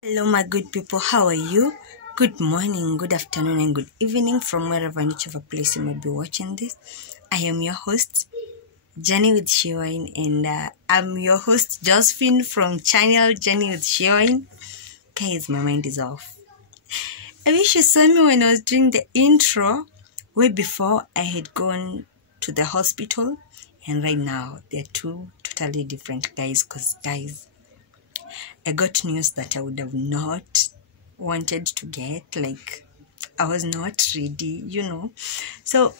Hello my good people, how are you? Good morning, good afternoon and good evening from wherever and whichever place you might be watching this. I am your host, Jenny with Shewine, and I'm your host, Josephine from channel Jenny with Shewine. Guys, my mind is off. I wish you saw me when I was doing the intro way before I had gone to the hospital, and right now they're two totally different guys because guys, I got news that I would have not wanted to get. Like, I was not ready, So,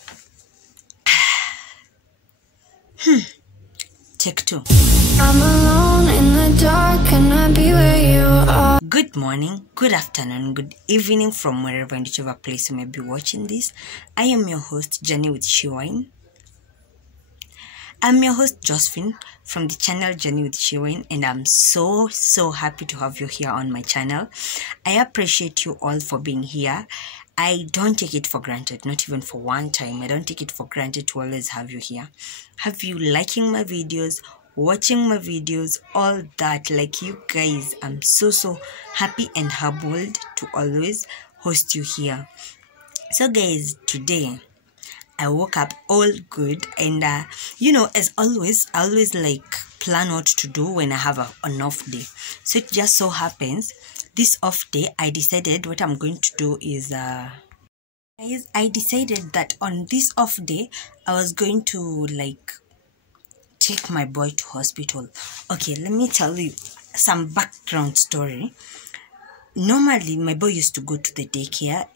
take two. I'm alone in the dark, can I be where you are? Good morning, good afternoon, good evening from wherever and whichever place you may be watching this. I am your host, Jenny with Shewine. I'm your host, Josephine, from the channel Jenny with Shewine, and I'm so happy to have you here on my channel. I appreciate you all for being here. I don't take it for granted, not even for one time. I don't take it for granted to always have you here. Have you liking my videos, watching my videos, all that. Like you guys, I'm so happy and humbled to always host you here. So guys, today I woke up all good, and as always, I always like plan what to do when I have an off day. So it just so happens this off day I decided what I'm going to do is guys, I decided that on this off day I was going to like take my boy to hospital. Okay, let me tell you some background story. Normally my boy used to go to the daycare,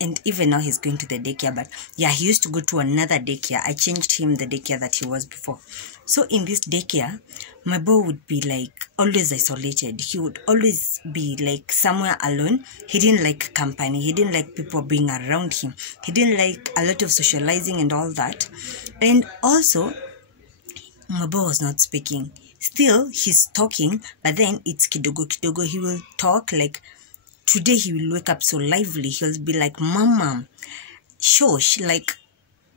and even now he's going to the daycare, but yeah, he used to go to another daycare. I changed him the daycare that he was before. So in this daycare, my boy would be like always isolated. He would always be like somewhere alone. He didn't like company. He didn't like people being around him. He didn't like a lot of socializing and all that. And also, my boy was not speaking. Still, he's talking, but then it's kidogo. He will talk like, today he will wake up so lively. He'll be like, mama, shosh, like,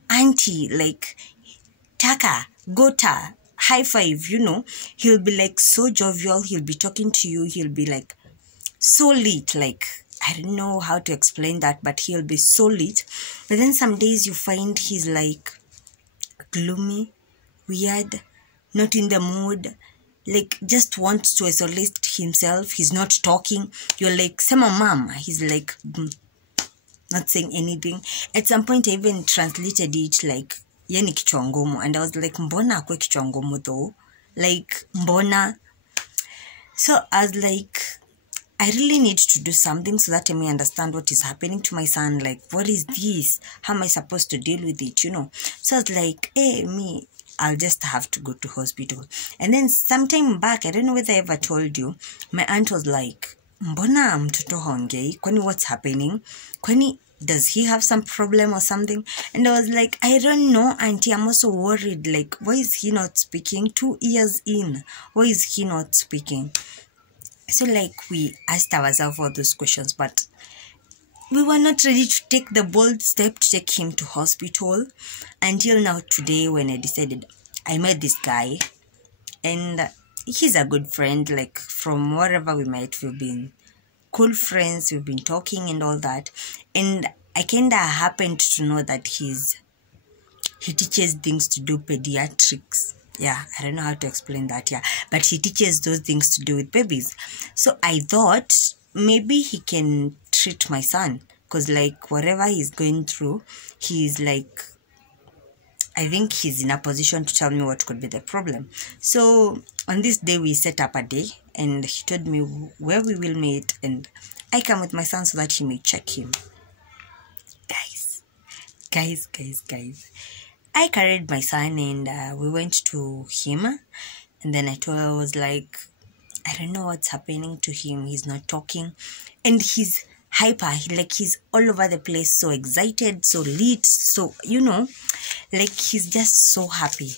auntie, like, taka, gota, high five, He'll be like so jovial. He'll be talking to you. He'll be like so lit. Like, I don't know how to explain that, but he'll be so lit. But then some days you find he's like gloomy, weird, not in the mood, like just wants to isolate himself. He's not talking. You're like, Sema mom. He's like not saying anything. At some point I even translated it like yani kichwa ngumu, and I was like, mbona akwe kichwa ngumu though, like mbona. So I was like, I really need to do something so that I may understand what is happening to my son. Like, what is this? How am I supposed to deal with it, So I was like, hey, I'll just have to go to hospital. And then sometime back, I don't know whether I ever told you, my aunt was like, mbona mtoto haongei? Kwani what's happening? Kwani does he have some problem or something? And I was like, I don't know, auntie. I'm also worried. Like, why is he not speaking? 2 years in, why is he not speaking? So like we asked ourselves all those questions, but we were not ready to take the bold step to take him to hospital until now today, when I decided. I met this guy, and he's a good friend. Like, from wherever we met, we've been cool friends. We've been talking and all that. And I kinda happened to know that he teaches things to do pediatrics. Yeah, I don't know how to explain that, yeah. But he teaches those things to do with babies. So I thought maybe he can treat my son, because like whatever he's going through, he's like, I think he's in a position to tell me what could be the problem. So on this day we set up a day, and he told me where we will meet, and I come with my son so that he may check him. Guys, I carried my son, and we went to him, and then I was like, I don't know what's happening to him. He's not talking, and he's hyper. He's all over the place, so excited, so lit, so like he's just so happy.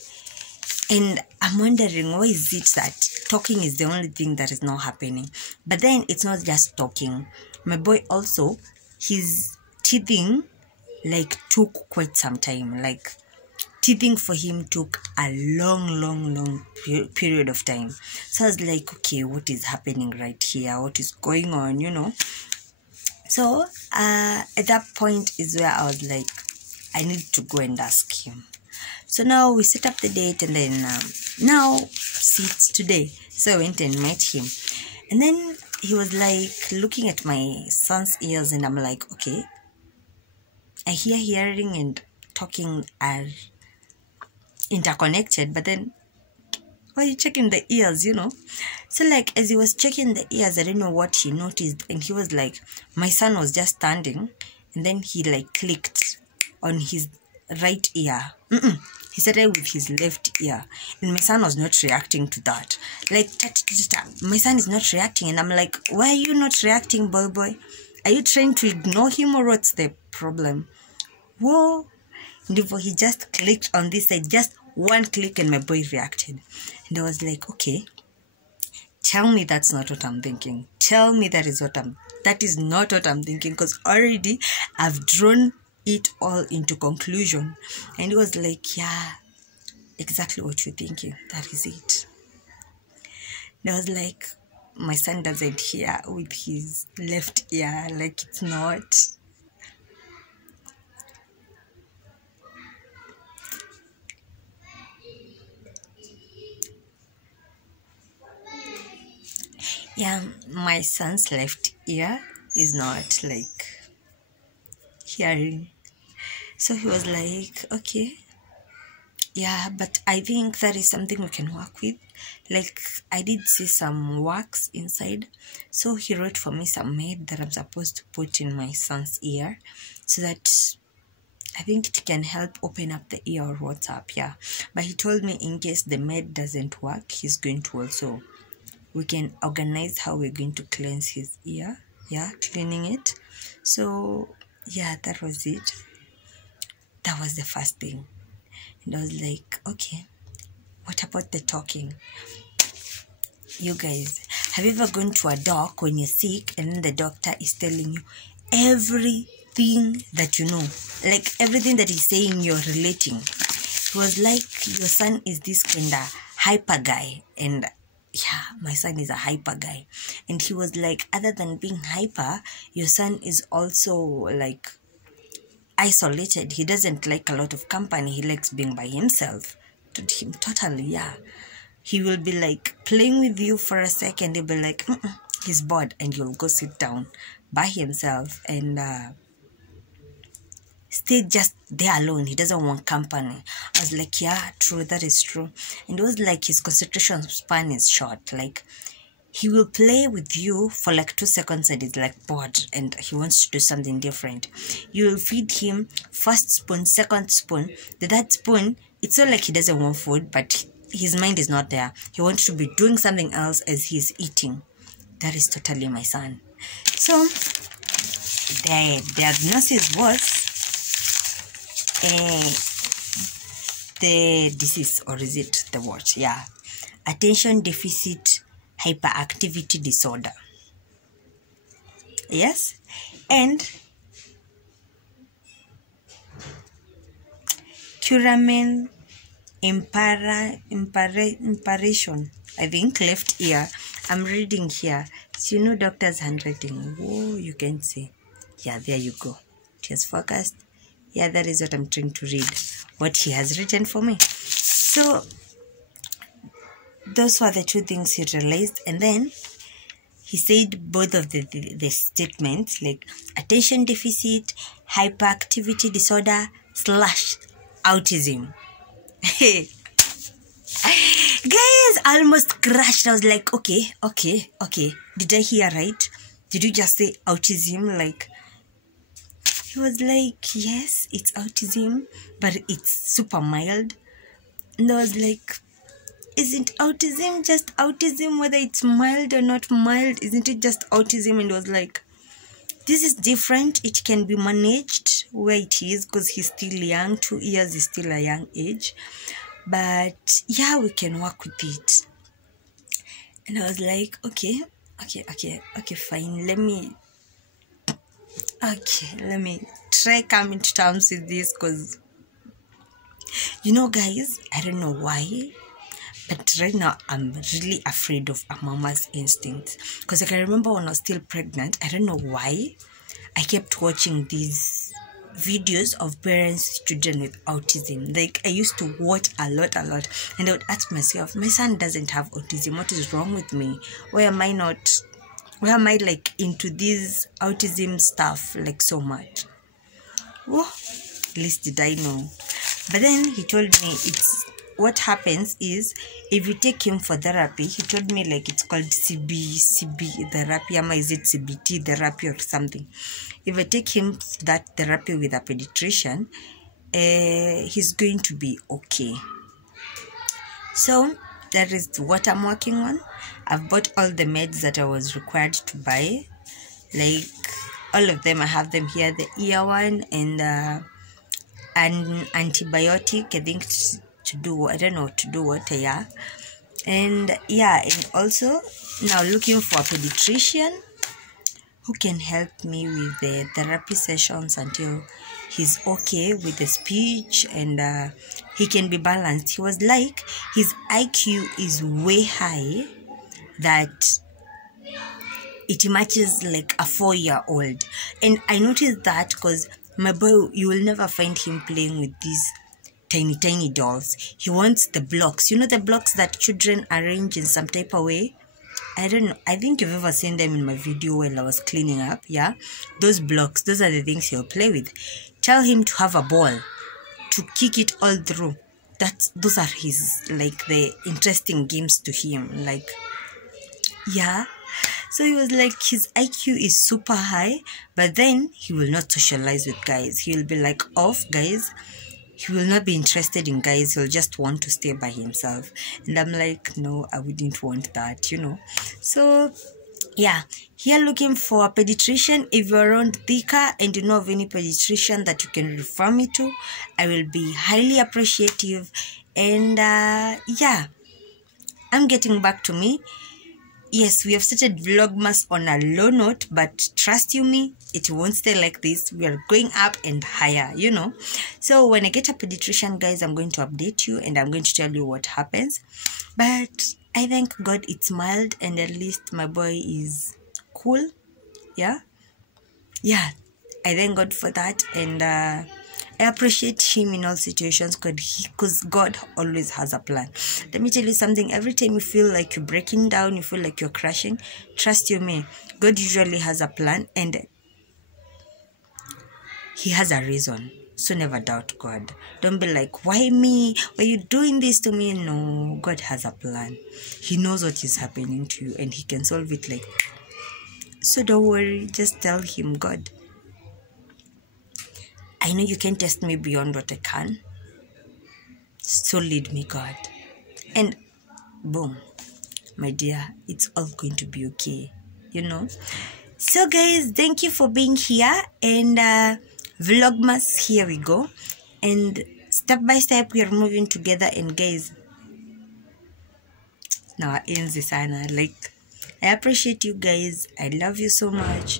And I'm wondering, why is it that talking is the only thing that is not happening? But then it's not just talking. My boy also, his teething like took quite some time. Like, teething for him took a long period of time. So I was like, okay, what is happening right here? What is going on, you know? So at that point is where I was like, I need to go and ask him. So now we set up the date, and then now see, it's today. So I went and met him, and then he was like looking at my son's ears, and I'm like, okay, I hear hearing and talking are interconnected, but then why are you checking the ears, you know? So like as he was checking the ears, I don't know what he noticed, and he was like, my son was just standing, and then he like clicked on his right ear. He started with his left ear, and my son was not reacting to that. Like, my son is not reacting, and I'm like, why are you not reacting, boy? Are you trying to ignore him, or what's the problem? Whoa. And he just clicked on this side, just one click, and my boy reacted. And I was like, okay, tell me that's not what I'm thinking. Tell me that is not what I'm thinking, because already I've drawn it all into conclusion. And he was like, yeah, exactly what you're thinking, that is it. And I was like, my son doesn't hear with his left ear, like it's not. Yeah, my son's left ear is not like hearing. So he was like, okay, yeah, but I think that is something we can work with. Like, I did see some wax inside, so he wrote for me some med that I'm supposed to put in my son's ear, so that I think it can help open up the ear or what's up, yeah. But he told me in case the med doesn't work, he's going to also, we can organize how we're going to cleanse his ear, yeah, cleaning it. So yeah, that was it. That was the first thing. And I was like, okay, what about the talking? You guys, have you ever gone to a doc when you're sick, and then the doctor is telling you everything that you know, like everything that he's saying you're relating? It was like, your son is this kind of hyper guy, and yeah, my son is a hyper guy. And he was like, other than being hyper, your son is also like isolated. He doesn't like a lot of company. He likes being by himself. Totally, yeah. He will be like playing with you for a second. He'll be like, he's bored, and he'll go sit down by himself and stay just there alone. He doesn't want company. I was like, yeah, true, that is true. And it was like his concentration span is short. Like, he will play with you for like 2 seconds and he's like bored and he wants to do something different. You will feed him first spoon, second spoon, the third spoon. It's not like he doesn't want food, but his mind is not there. He wants to be doing something else as he's eating. That is totally my son. So the diagnosis was the disease, or is it the what? Yeah, attention deficit hyperactivity disorder. Yes, and Curamen impartation. I think left ear. I'm reading here. So you know doctor's handwriting. Whoa, you can see. Yeah, there you go. Just focused. Yeah, that is what I'm trying to read. What he has written for me. So those were the two things he realized, and then he said both of the statements, like attention deficit hyperactivity disorder / autism. Hey, guys, I almost crashed. I was like, okay. Did I hear right? Did you just say autism? Like, he was like, yes, it's autism, but it's super mild. And I was like, isn't autism just autism, whether it's mild or not mild? Isn't it just autism? And I was like, this is different. It can be managed where it is, because he's still young. 2 years is still a young age. But yeah, we can work with it. And I was like, okay, fine. Let me try coming to terms with this, because You know, guys, I don't know why, but right now I'm really afraid of a mama's instinct. Because I can remember when I was still pregnant, I don't know why, I kept watching these videos of parents, children with autism. Like, I used to watch a lot, and I would ask myself, my son doesn't have autism. What is wrong with me? Why am I like into this autism stuff like so much? Oh, least did I know. But then he told me what happens is if you take him for therapy, he told me like it's called CB therapy, or is it CBT therapy or something. If I take him that therapy with a pediatrician, he's going to be okay. So that is what I'm working on. I've bought all the meds that I was required to buy, like all of them. I have them here, the ear one and an antibiotic, I think to do what, yeah. And yeah, and also now looking for a pediatrician who can help me with the therapy sessions until he's okay with the speech and he can be balanced. He was like, his IQ is way high that it matches like a 4-year-old. And I noticed that because my boy, you will never find him playing with these tiny dolls. He wants the blocks. You know, the blocks that children arrange in some type of way? I don't know. I think you've ever seen them in my video while I was cleaning up. Yeah, those blocks, those are the things he'll play with. Tell him to have a ball, to kick it all through. Those are his, like, the interesting games to him. Like, yeah. So he was like, his IQ is super high, but then he will not socialize with guys. He will be like off guys. He will not be interested in guys. He'll just want to stay by himself. And I'm like, no, I wouldn't want that, you know. So yeah, here looking for a pediatrician. If you're around Thika and you know of any pediatrician that you can refer me to, I will be highly appreciative. And yeah, I'm getting back to me. Yes, we have started Vlogmas on a low note, but trust you me, it won't stay like this. We are going up and higher, you know. So when I get a pediatrician, guys, I'm going to update you and I'm going to tell you what happens. But I thank God it's mild and at least my boy is cool. Yeah. I thank God for that, and I appreciate him in all situations because God always has a plan. Let me tell you something. Every time you feel like you're breaking down, you feel like you're crashing, trust you me, God usually has a plan and he has a reason. So never doubt God. Don't be like, why me? Why are you doing this to me? No, God has a plan. He knows what is happening to you and he can solve it. Like, so don't worry. Just tell him, God, I know you can test me beyond what I can. So lead me, God. And boom, my dear, it's all going to be okay, you know. So guys, thank you for being here. And Vlogmas, here we go. And step by step, we are moving together. And guys, now like, I appreciate you guys. I love you so much.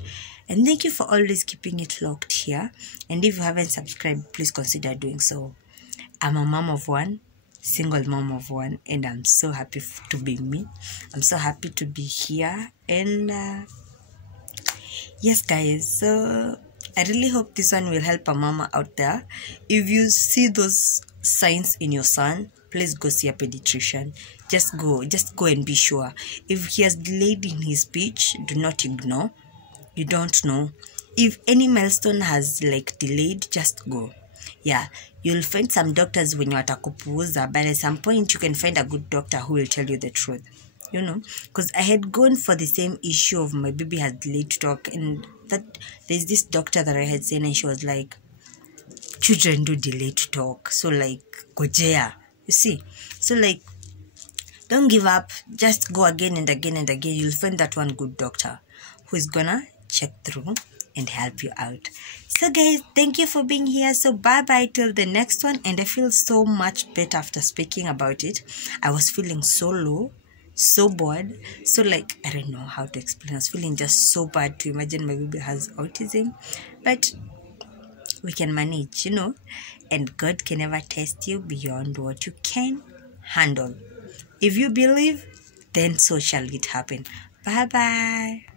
And thank you for always keeping it locked here. And if you haven't subscribed, please consider doing so. I'm a mom of one, single mom of one, and I'm so happy to be me. I'm so happy to be here. And yes, guys, so I really hope this one will help a mama out there. If you see those signs in your son, please go see a pediatrician. Just go and be sure. If he has delayed in his speech, do not ignore. You don't know. If any milestone has like delayed, just go. Yeah, you'll find some doctors when you're watakupuuza, but at some point you can find a good doctor who will tell you the truth. You know, because I had gone for the same issue of my baby has delayed to talk, and that there's this doctor that I had seen, and she was like, children do delay to talk. So like, gojea, you see. So like, don't give up. Just go again and again and again. You'll find that one good doctor who is gonna check through and help you out. So guys, thank you for being here. So bye bye till the next one. And I feel so much better after speaking about it. I was feeling so low, so bored, so like, I don't know how to explain. I was feeling just so bad to imagine my baby has autism, but we can manage, and God can never test you beyond what you can handle. If you believe, then so shall it happen. Bye bye.